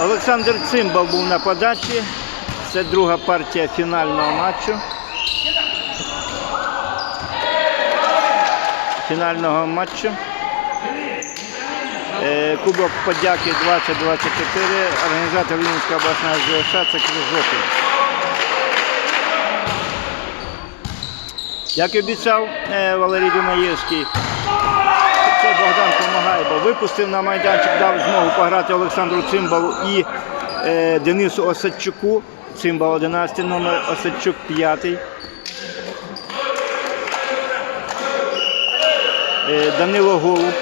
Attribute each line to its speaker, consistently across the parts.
Speaker 1: Олександр Цимбал був на подачі. Це друга партія фінального матчу. Фінального матчу. Е, Кубок подяки 2024. Організатор Вінницька обласна ЗШ це Крижопіль. Як і обіцяв е, Валерій Дунаєвський, це Богдан Помагайбо випустив на майданчик, дав змогу пограти Олександру Цимбалу і е, Денису Осадчуку. Цимбал 11 номер, Осадчук 5. Е, Данило Голуб,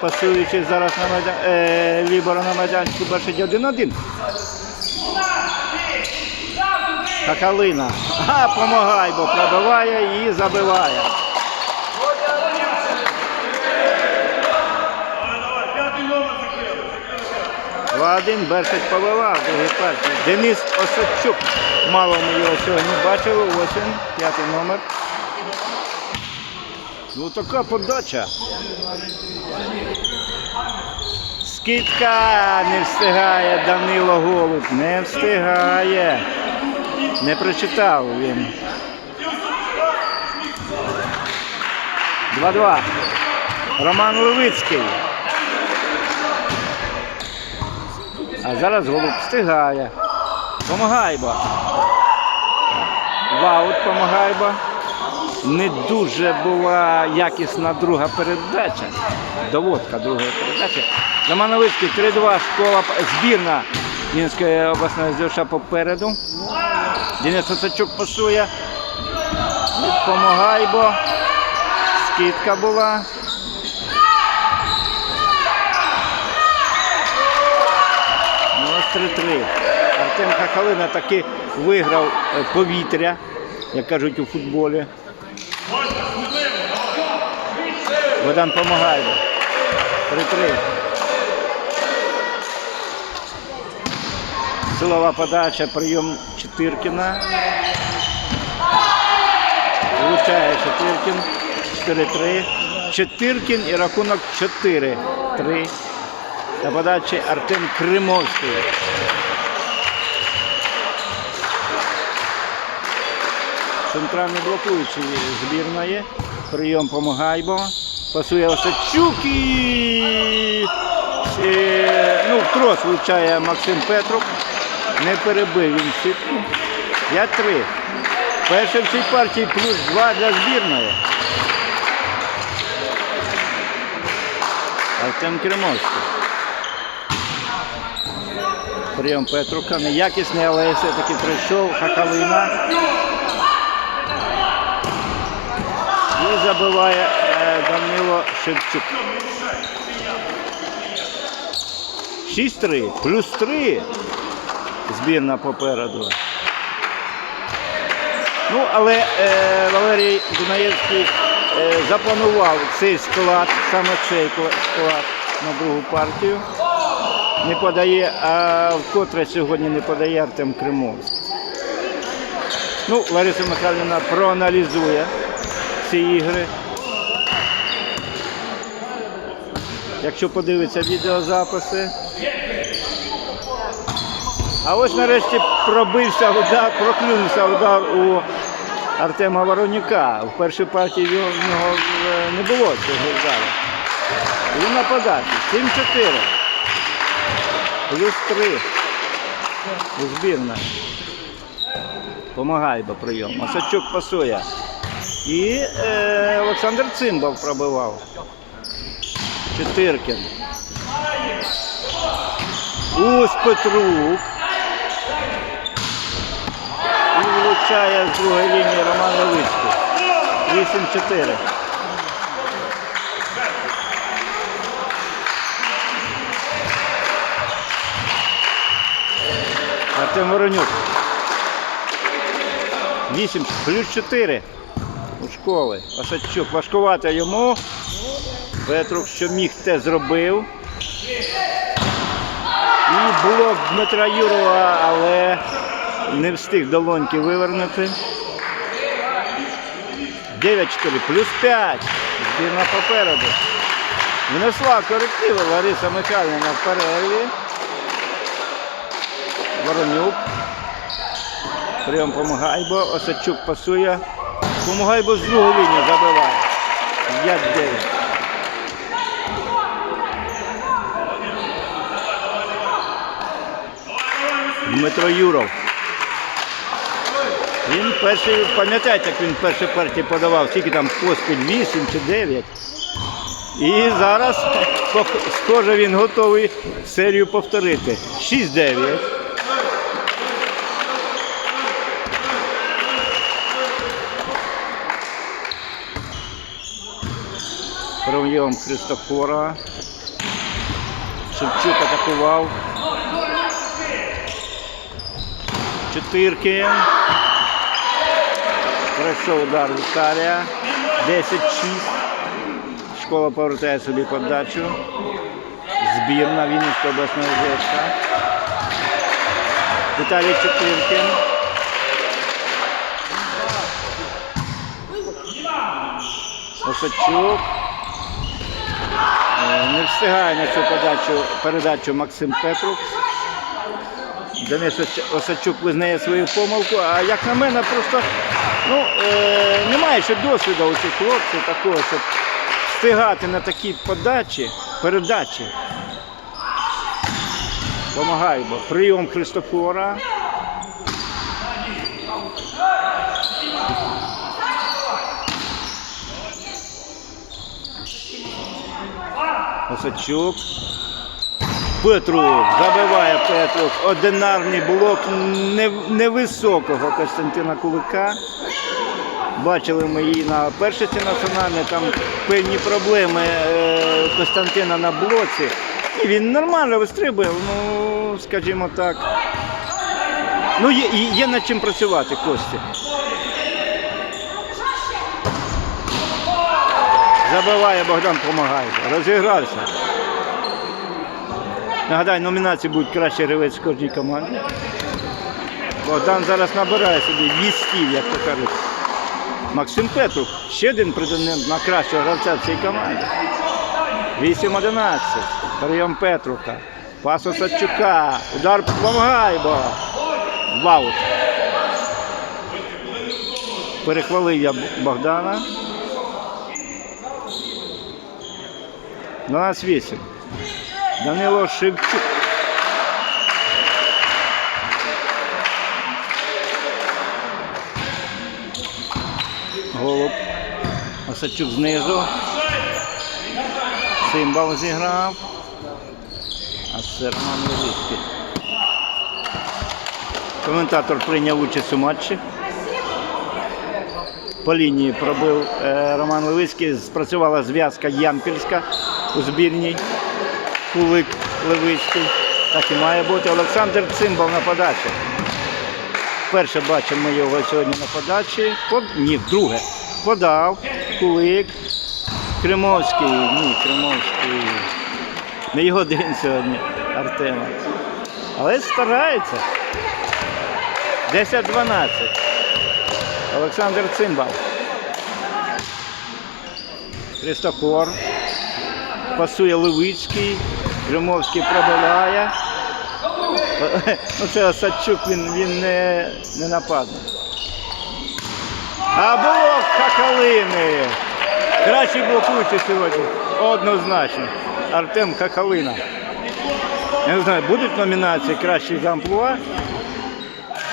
Speaker 1: пасуючи зараз на майдан, е, Лібора на майданчику, бачить 1-1. Хакалина. А, помагай, бо пробиває і забиває. Два один Бершик побивав, другий партій. Денис Осадчук. Мало ми його сьогодні бачили. Ось він, п'ятий номер. Ну така подача. Скидка не встигає Данило Голуб. Не встигає. Не прочитав він. 2-2. Роман Левицький. А зараз голуб встигає. Помагайба. Ваут помагайба. Не дуже була якісна друга передача. Доводка другої передачі. Роман Левицький 3-2. Школа збірна Вінської обласної ЗШ попереду. Денис Осадчук пасує. Помагайбо. Скидка була. Ну, ось 3-3. Артем Хахалина таки виграв е, повітря, як кажуть у футболі. Богдан помагає. 3-3. Силова подача, прийом Четиркіна. Влучає Четиркін. 4-3. Четиркін і рахунок 4-3. На подачі Артем Кримовський. Центральний блокуючий збірної. Прийом помагайбо. Пасує Осадчук і ну, в крос влучає Максим Петрук. Не перебив він сітку. 5-3. Перший в цій партії плюс 2 для збірної. Артем Кримовський. Прийом Петрука. Неякісний, але все-таки прийшов. Хакалина. І забиває е, Данило Шевчук. 6-3. Плюс 3. Збірна попереду. Ну, але е, Валерій Дунаєвський е, запланував цей склад, саме цей склад на другу партію. Не подає, а вкотре сьогодні не подає Артем Кримовський. Ну, Лариса Михайлівна проаналізує ці ігри. Якщо подивиться відеозаписи. А ось нарешті пробився удар, проклюнувся удар у Артема Воронюка. В першій партії в нього е, не було цього удару. Він на подачі. 7-4. Плюс 3. У збірна. Помагає до прийому. Осадчук пасує. І е, Олександр Цимбал пробивав. Четиркін. Ус Петрук. І влучає з другої лінії Роман Левицький. 8-4. Артем Воронюк. 8 плюс 4 у школи. Осадчук. Важкувато йому. Петрук, що міг, те зробив. І блок Дмитра Юрова, але не встиг долоньки вивернути. 9-4 плюс 5. Збірна попереду. Внесла корективи Лариса Михайлівна в перерві. Воронюк. Прийом Помагайбо. Осадчук пасує. Помагайбо з другої лінії забиває. 5-9. Дмитро Юров. Він перший, пам'ятаєте, як він перший партії подавав, скільки там поспіль 8 чи 9. І зараз, схоже, він готовий серію повторити. 6-9. Прийом Христофора. Шевчук атакував. Чотирки. Пройшов удар Віталія. 10-6. Школа повертає собі подачу. Збірна Вінницької обласної ЗСК. Віталій Чотиркін. Осадчук. Е, Не встигає на цю подачу, передачу Максим Петрук. Денис Осадчук визнає свою помилку, а як на мене, просто ну, е, немає ще досвіду у цих хлопців такого, щоб встигати на такі подачі, передачі. Помагаю, бо прийом Христофора. Осадчук. Петрук забиває Петрук. Одинарний блок невисокого Костянтина Кулика. Бачили ми її на першості національній, там певні проблеми е, Костянтина на блоці. І він нормально вистрибує, ну, скажімо так. Ну, є, є над чим працювати, Кості. Забиває Богдан Помагай. Розігрався. Нагадаю, номінації будуть кращий гравець в кожній команді. Богдан зараз набирає собі вістів, як то кажуть. Максим Петрук, ще один претендент на кращого гравця в цій команді. 8-11. Прийом Петрука. Пас Осадчука. Удар Помагайбо. Ваут. Перехвалив я Богдана. 12-8. Данило Шевчук. Голуб. Осадчук знизу. Симбал зіграв. А Серман Левицький. Коментатор прийняв участь у матчі. По лінії пробив е, Роман Левицький. Спрацювала зв'язка Ямпільська у збірній. Кулик Левицький. Так і має бути. Олександр Цимбал на подачі. Перше бачимо його сьогодні на подачі. Под... Ні, вдруге. Подав. Кулик. Кримовський. Ні, Кримовський. Не його день сьогодні Артема. Але старається. 10-12. Олександр Цимбал. Христофор. Пасує Левицький. Кримовський пробиває. Ну це Осадчук, він, він не, не нападник. А блок Хахалини. Кращий блокуючий сьогодні. Однозначно. Артем Хахалина. Я не знаю, будуть номінації кращий з амплуа?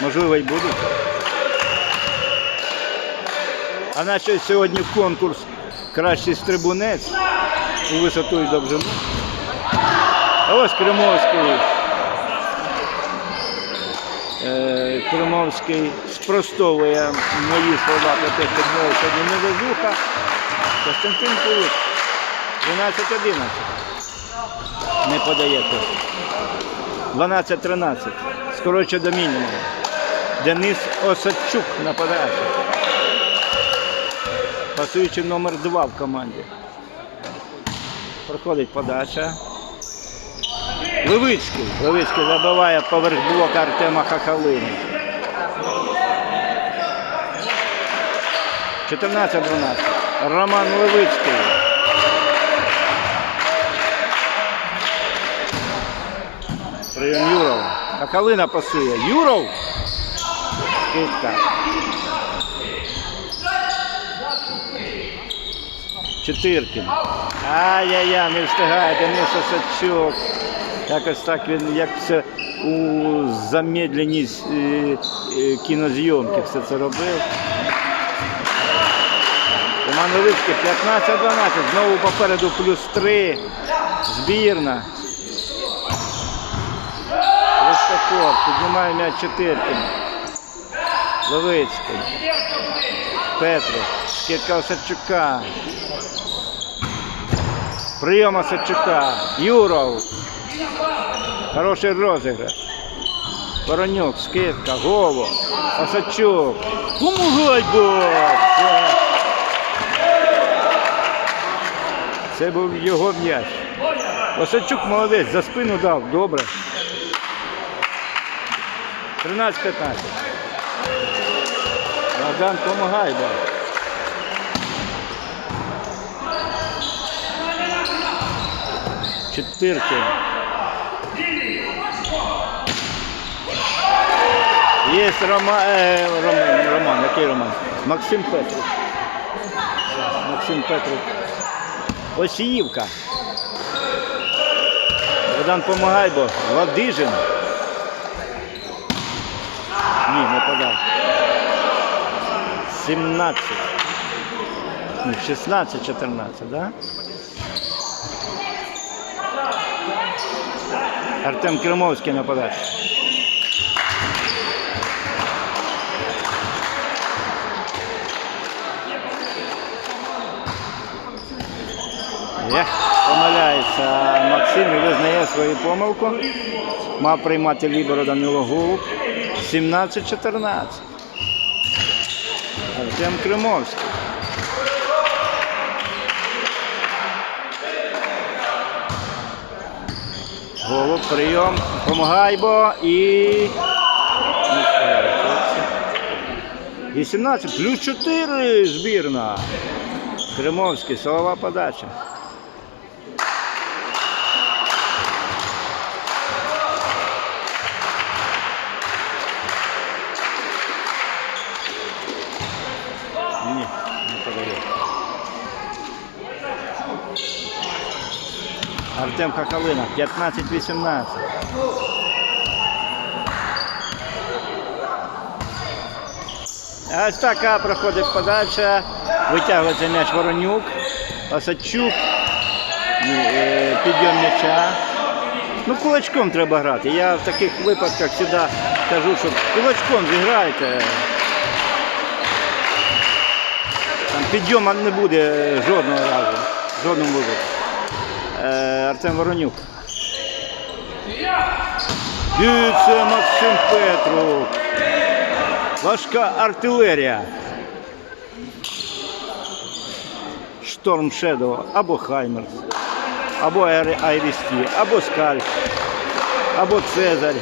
Speaker 1: Можливо, і будуть. А наче сьогодні конкурс кращий стрибунець у висоту і довжину. А ось Кримовський. Е, Кримовський спростовує мої слова про те, що в нього сьогодні невезуха. Костянтин Кулик. 12-11. Не подає тут. 12-13. Скороче до мінімуму. Денис Осадчук на подачі. Пасуючий номер 2 в команді. Проходить подача. Левицький. Левицький забиває поверх блока Артема Хахалини. 14-12. Роман Левицький. Прийом Юров. А Калина пасує. Юров. Скидка. Чотиркін. Ай-яй-яй, не встигає Денис Осадчук. Якось так він, як все у замедленій е, е, кінозйомки все це робив. Роман Новицький 15-12. Знову попереду плюс 3. Збірна. Ростаков. Піднімає м'яч Чотиркін. Левицький. Петров. Скидка Осадчука. Прийом Осадчука. Юров. Хороший розіграш. Воронюк, скидка, Голо, Осадчук. Помагай, бо! Це був його м'яч. Осадчук молодець, за спину дав, добре. 13-15. Богдан, помагай, бо. Чотирки. Є Рома, е, Роман, Роман, який Роман? Максим Петров. Максим Петров. Осіївка. Богдан помагай, бо Ладижин. Ні, не подав. 17. Ну, 16-14, да? Артем Кримовський на подачі. Ех, помиляється Максим і визнає свою помилку. Мав приймати ліберо Данило Голуб. 17-14. Артем Кримовський. Голуб, прийом. Помагай, бо і. Не 18 плюс 4 збірна. Кримовський, силова подача. Ні, не подає. Артем Хахалина, 15-18. Ось така проходить подача. Витягується м'яч Воронюк. Осадчук. Е, Підйом м'яча. Ну, кулачком треба грати. Я в таких випадках завжди кажу, що кулачком зіграйте. Там не буде жодного разу. В жодному випадку. Артем Воронюк. І це Максим Петрук. Важка артилерія. Шторм Шедоу або Хаймерс, або Айрісті, або Скальп, або Цезарь.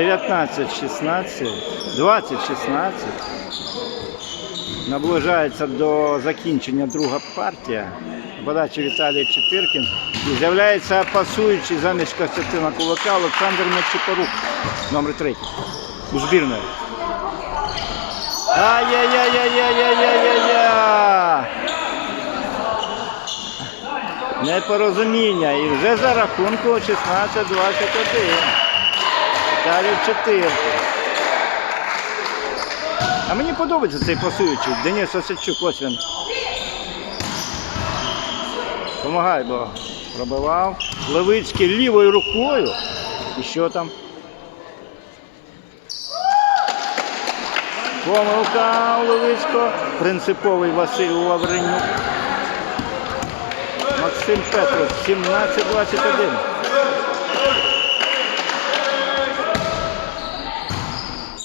Speaker 1: Дев'ятнадцять, шістнадцять, двадцять, шістнадцять. Наближається до закінчення друга партія. Подача Віталій Чепиркін. І з'являється пасуючий замість Костянтина Кулака Олександр Нечипорук, номер третій. У збірної. Ай-яй-яй-яй-яй-яй-яй-яй! Непорозуміння. І вже за рахунку 16-21. Віталій Чепиркін. А мені подобається цей пасуючий. Денис Осадчук, ось він. Помагай, бо пробивав. Левицький лівою рукою. І що там? Помилка у Левицького. Принциповий Василь Лавренюк. Максим Петров, 17-21.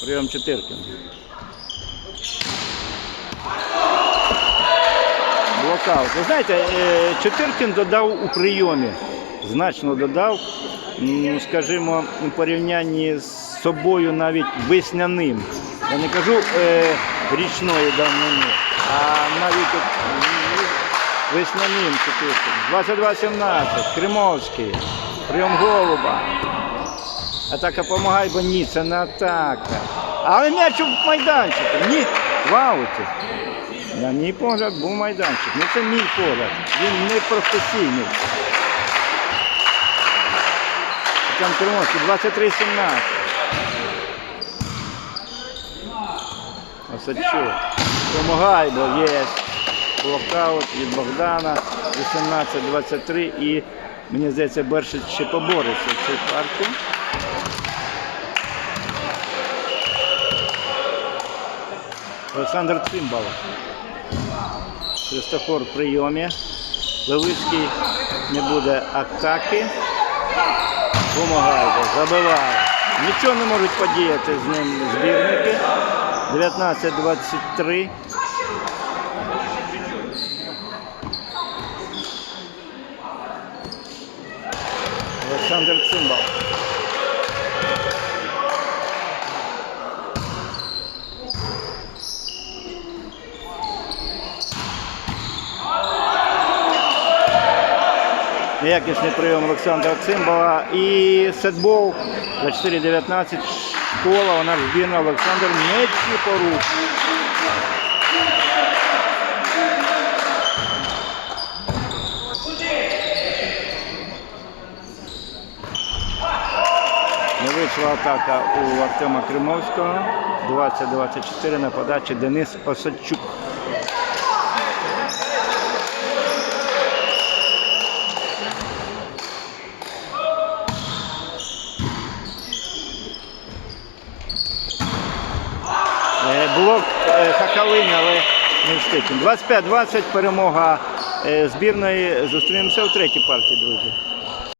Speaker 1: Прийом Чотиркін. Блокаут. Ви знаєте, е, Чотиркін додав у прийомі. Значно додав. ну, скажімо, у порівнянні з собою навіть весняним. Я не кажу е, річної давнини, а навіть весняним чотирком. 22-17, Кримовський, прийом голуба. Атака помагай, бо ні, це не атака. Але м'яч у майданчику. Ні, в ауті. На мій погляд був майданчик. Ну це мій погляд. Він не професійний. Там Кримовський 23-17. Осадчук. Помагай, бо є. Локаут від Богдана 18-23 і мені здається, Бершич ще побореться в цій партії. Олександр Цимбал. Христофор в прийомі. Левицький не буде атаки. Помагайте, забиває. Нічого не можуть подіяти з ним збірники. 19-23. Олександр Цимбал. Якісний прийом Олександра Цимбала і сетбол за 4-19 школа, вона збірна Олександр Нечіпорук. Не вийшла атака у Артема Кримовського. 20-24 на подачі Денис Осадчук. Е, Блок е, Хакалині, але не встиг. 25-20 перемога е, збірної. Зустрінемося у третій партії, друзі.